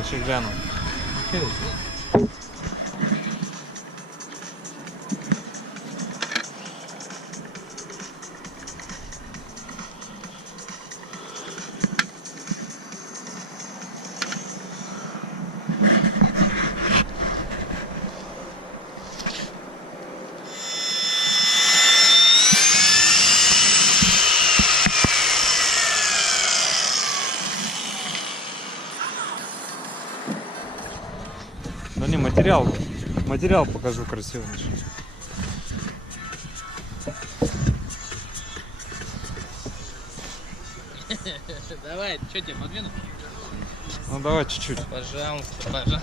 цікаво, ще гляну. Да не, материал покажу красивый. Давай, что тебе, подвинуть? Ну давай чуть-чуть. Пожалуйста, пожалуйста.